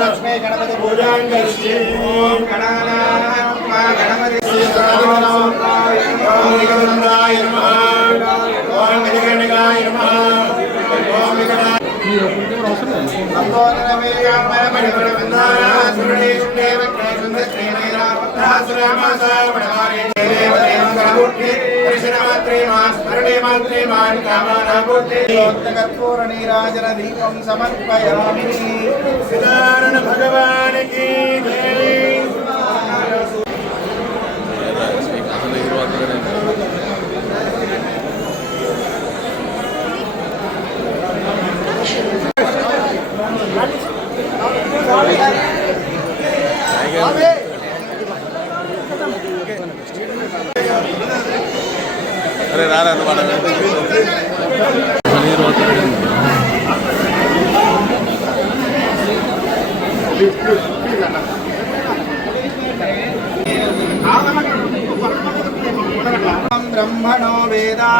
లక్ష్మీ గణపతి అవసరం లేదు ఒకరికి కూడా అవసరం లేదు నీరాజన దీపం సమర్పయామి భగవానికి అరే రారా అన్నమాట బ్రహ్మణో వేదా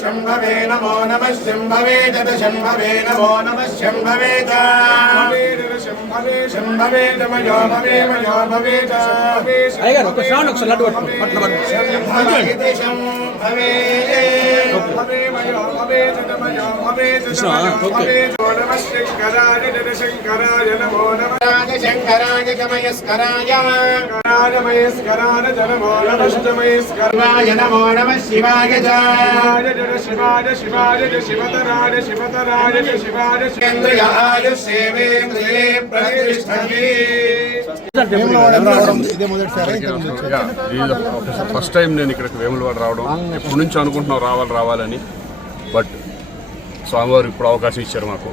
శంభవే నమో నమ శంభవే జత శంభవే నమో నమ శంభవే శంభవే శంభవే నమయో భవే మయో భవే అయ్యగారు ఒక శ్రావణ్ ఒకసారి లడ్డు పట్టు పట్టు పట్టు శంభవే శంకరాయ నమో నమ శంకరాయ గమయస్కరాయ రాజమయస్కరాన జనమో నమస్తమయస్కర శివాయ నమో నమ శివాయ జ శివాయ శివాయ శివతరాయ శివతరాయ శివాయ ఇంద్రియ ఆయుషేవేంద్రియే ప్రతిష్టతి ఫస్ట్ టైం నేను ఇక్కడికి వేములవాడ రావడం. ఎప్పటి నుంచి అనుకుంటున్నావు రావాలి రావాలని? బట్ స్వామివారు ఇప్పుడు అవకాశం ఇచ్చారు మాకు.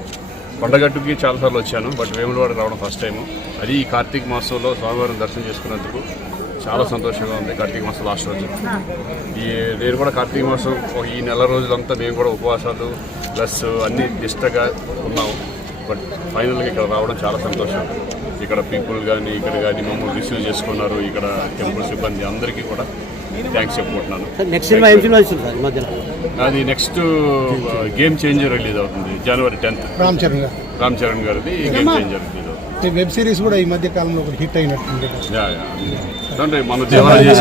కొండగట్టుకి చాలాసార్లు వచ్చాను బట్ వేములవాడ రావడం ఫస్ట్ టైం అది ఈ కార్తీక మాసంలో స్వామివారిని దర్శనం చేసుకున్నందుకు చాలా సంతోషంగా ఉంది కార్తీక మాసం లాస్ట్ రోజు. ఈ నేను కూడా కార్తీక మాసం ఈ నెల రోజులంతా మేము కూడా ఉపవాసాలు ప్లస్ అన్ని నిష్టగా ఉన్నాము. బట్ ఫైనల్గా ఇక్కడ రావడం చాలా సంతోషం. ఇక్కడ పీపుల్ కానీ ఇక్కడ కానీ మమ్మల్ని రిసీవ్ చేసుకున్నారు ఇక్కడ టెంపుల్ సిబ్బంది అందరికీ కూడా. థ్యాంక్స్ చెప్పుకుంటున్నాను నెక్స్ట్ సినిమా ఏం సినిమా సార్ ఈ మధ్యన? అది నెక్స్ట్ గేమ్ చేంజర్ రిలీజ్ అవుతుంది జనవరి టెన్త్ రామ్ చరణ్ గారు. రామ్ చరణ్ గారిది గేమ్ చేంజర్ రిలీజ్ అవుతుంది. వెబ్ సిరీస్ కూడా ఈ మధ్య కాలంలో ఒకటి హిట్ అయినట్టుంది. Yeah, yeah. అంటే మన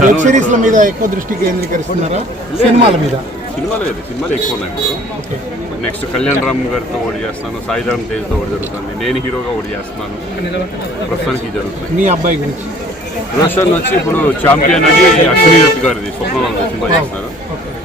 వెబ్ సిరీస్ల మీద ఎక్కువ దృష్టి కేంద్రీకరిస్తున్నారా? సినిమాల మీద? సినిమాలు లేదు సినిమాలు ఎక్కువ ఉన్నాయి ఇప్పుడు. నెక్స్ట్ కళ్యాణ్ రామ్ గారితో ఒకటి చేస్తాను సాయిధరం తేజ్తో ఒకటి జరుగుతుంది. నేను హీరోగా ఒకటి చేస్తున్నాను. ప్రస్తుతానికి జరుగుతుంది. మీ అబ్బాయి గురించి? రోషన్ వచ్చి ఇప్పుడు ఛాంపియన్ అని అశ్విని గారిది స్వప్నంలో సినిమా చేస్తున్నారు.